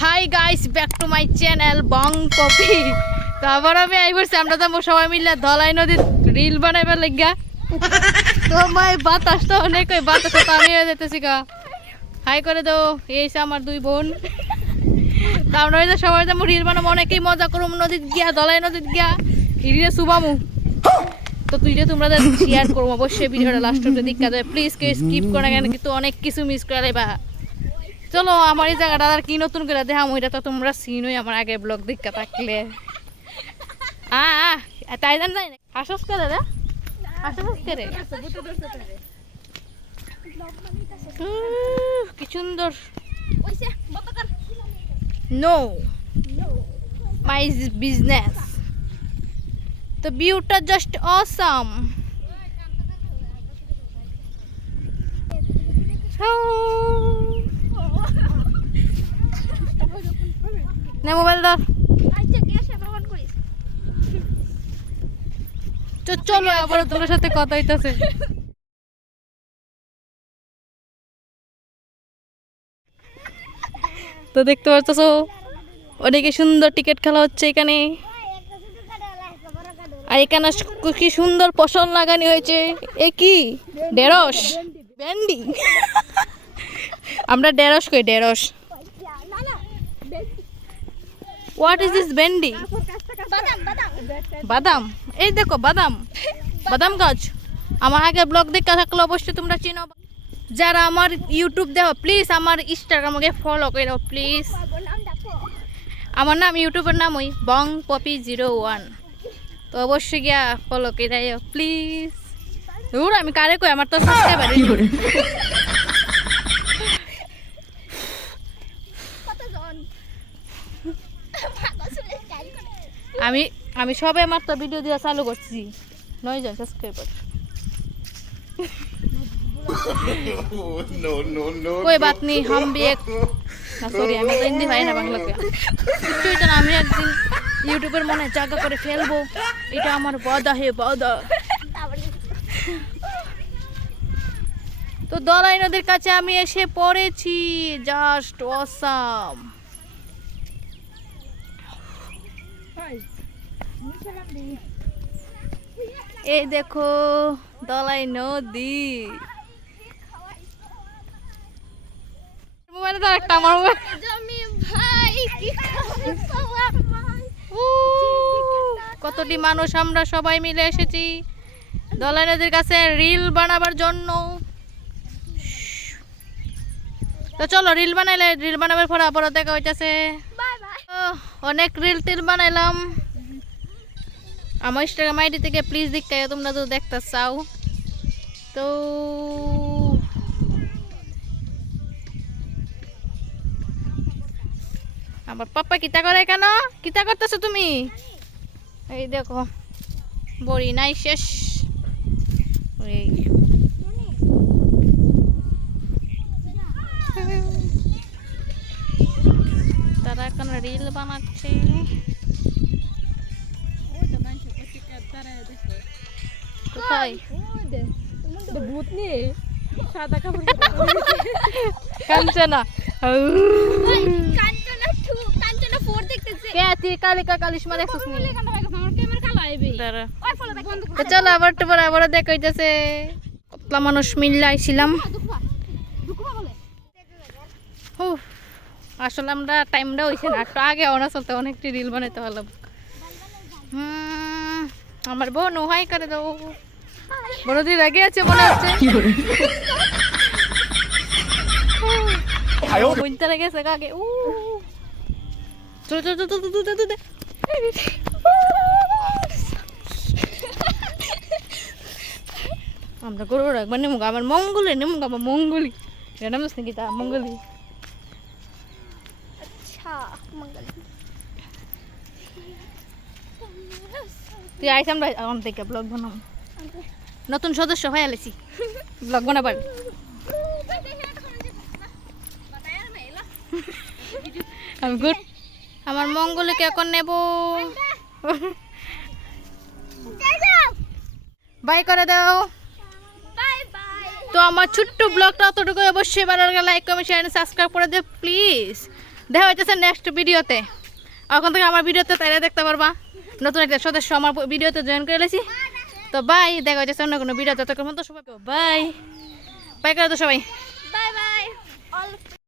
High guys, back to my channel Bong Poppy. তো আবার আমি আই করছি, আমরা তো সবাই মিলে ধলাই নদীর রিল বানাইবার লাগিয়া। তো মাই বাতাস তো অনেক, ওই বাতাস তো আমি হয়ে যেতেছি গা। হাই করে দাও, এই আমার দুই বোন। তো আমরা সবাই যাবো রিল বানাবো, অনেকেই মজা করবো নদীত গিয়া, ধলাই নদীত গিয়া রিলে শুবামু। তো তুইটা তোমরা শেয়ার করবো অবশ্যই, ভিডিওটা লাস্ট অব্দি দেখা যাবে। প্লিজ কেউ স্কিপ করে কেন, কিন্তু অনেক কিছু মিস করে লাইবা। চলো আমার এই জায়গাটা আর কি নতুন করে দেখাম, ওইটা তো তোমরা চিনোই আমার আগে ব্লগ দেখা থাকলে। তাই জান যাই না হাসস করে রে, হাসস করে কি সুন্দর। নো মাই বিজনেস, the viewটা just awesome. নে মোবাইল ধর। চলো আবার তোমার সাথে কথা হইতাছে। তো দেখতে পাচ্ছ অনেকে সুন্দর টিকিট খেলা হচ্ছে এখানে। আর এখানে কি সুন্দর ফসল লাগানো হয়েছে। এ কি ঢেঁড়স, ভেন্ডি। আমরা ঢেঁড়স কই, ঢেঁড়স। হোয়াট ইজ দিস ভেন্ডি? বাদাম। এই দেখো বাদাম, বাদাম গাছ। আমার আগে ব্লগ দেখা থাকলে অবশ্যই তোমরা চিনো। যারা আমার ইউটিউব দেখো প্লিজ আমার ইনস্টাগ্রামকে ফলো করে দাও প্লিজ। আমার নাম ইউটিউবের নাম ওই বং পপি 01। তো অবশ্যই গিয়া ফলো করে দাও প্লিজ। ধুর আমি কারে কই, আমার তো সাবস্ক্রাইবার। আমি আমি সবে মাত্র ভিডিও দিয়া চালু করছি, 9 জন সাবস্ক্রাইবার। कोई बात नहीं, हम भी एक ना सॉरी আমি তো হিন্দি ভাই না, বাংলা কে কিছুই তো না। আমি একদিন ইউটিউবের মনে জায়গা করে ফেলবো, এটা আমার ওয়াদা হে ওয়াদা। তো ধলাই নদীর কাছে আমি এসে পড়েছি, জাস্ট অসাম। এই দেখো ধলাই নদী। মোবাইলে তো একটা আমার কতটি মানুষ আমরা সবাই মিলে এসেছি ধলাই নদীর কাছে রিল বানাবার জন্য। তো চলো রিল বানাইলে, রিল বানাবার পর আবার দেখা হইতেছে। অনেক রিল টিল বানাইলাম আমার ইনস্টাগ্রাম আইডি থেকে, প্লিজ দেখতে তোমরা তো দেখতে চাও। তো আমার পাপ্পা কিতা করে কেন, কিতা করতেছো তুমি? এই দেখো বড়ি নাই শেষ। তারা এখন রিল বানাচ্ছে। কোথায় ভূত নিয়ে সাদা কাপড় কাঞ্চনা, কাঞ্চনা 4 দেখতেছে কে? তুই কালিকা কালিশমা দেখছস নি? ক্যামেরা কালো আইবে। তো চলো আবার তো আবার দেখা হইতাছে। কতলা মানুষ মিলে আইছিলাম। আসলে আমরা টাইমটা হইছে না, একটু আগে অনা চলতে অনেকটি রিল বানাইতে পারলাম। আমার বোন হাই করে দাও। বড়দি রেগে আছে মনে হচ্ছে, বোনটা রেগে আছে কাকে। চল চল চল চল চল চল। আমরা গরু রাখবার নেমুক, আমার মঙ্গলি নেমুক, আমার মঙ্গলি নামস নাকি তা মঙ্গলি। তুই আইসাম আমার থেকে ব্লগ বানাম, নতুন সদস্য হয়ে আলেছি ব্লগ বানাবার। আমি গুড, আমার মঙ্গলকে এখন নেব। বাই করে দাও। তো আমার ছোট্ট ব্লগটা অতটুকু, অবশ্যই ভালো লাগলে লাইক কমেন্ট শেয়ার সাবস্ক্রাইব করে দিও প্লিজ। দেখা হইতেছে নেক্সট ভিডিওতে। এখন থেকে আমার ভিডিওতে তাইলে দেখতে পারবা, নতুন একটা সদস্য আমার ভিডিওতে জয়েন করে লেছি। তো বাই, দেখা হইতেছে অন্য কোনো ভিডিও। ততক্ষণ তো সবাই বাই বাই করে তো সবাই। Bye bye.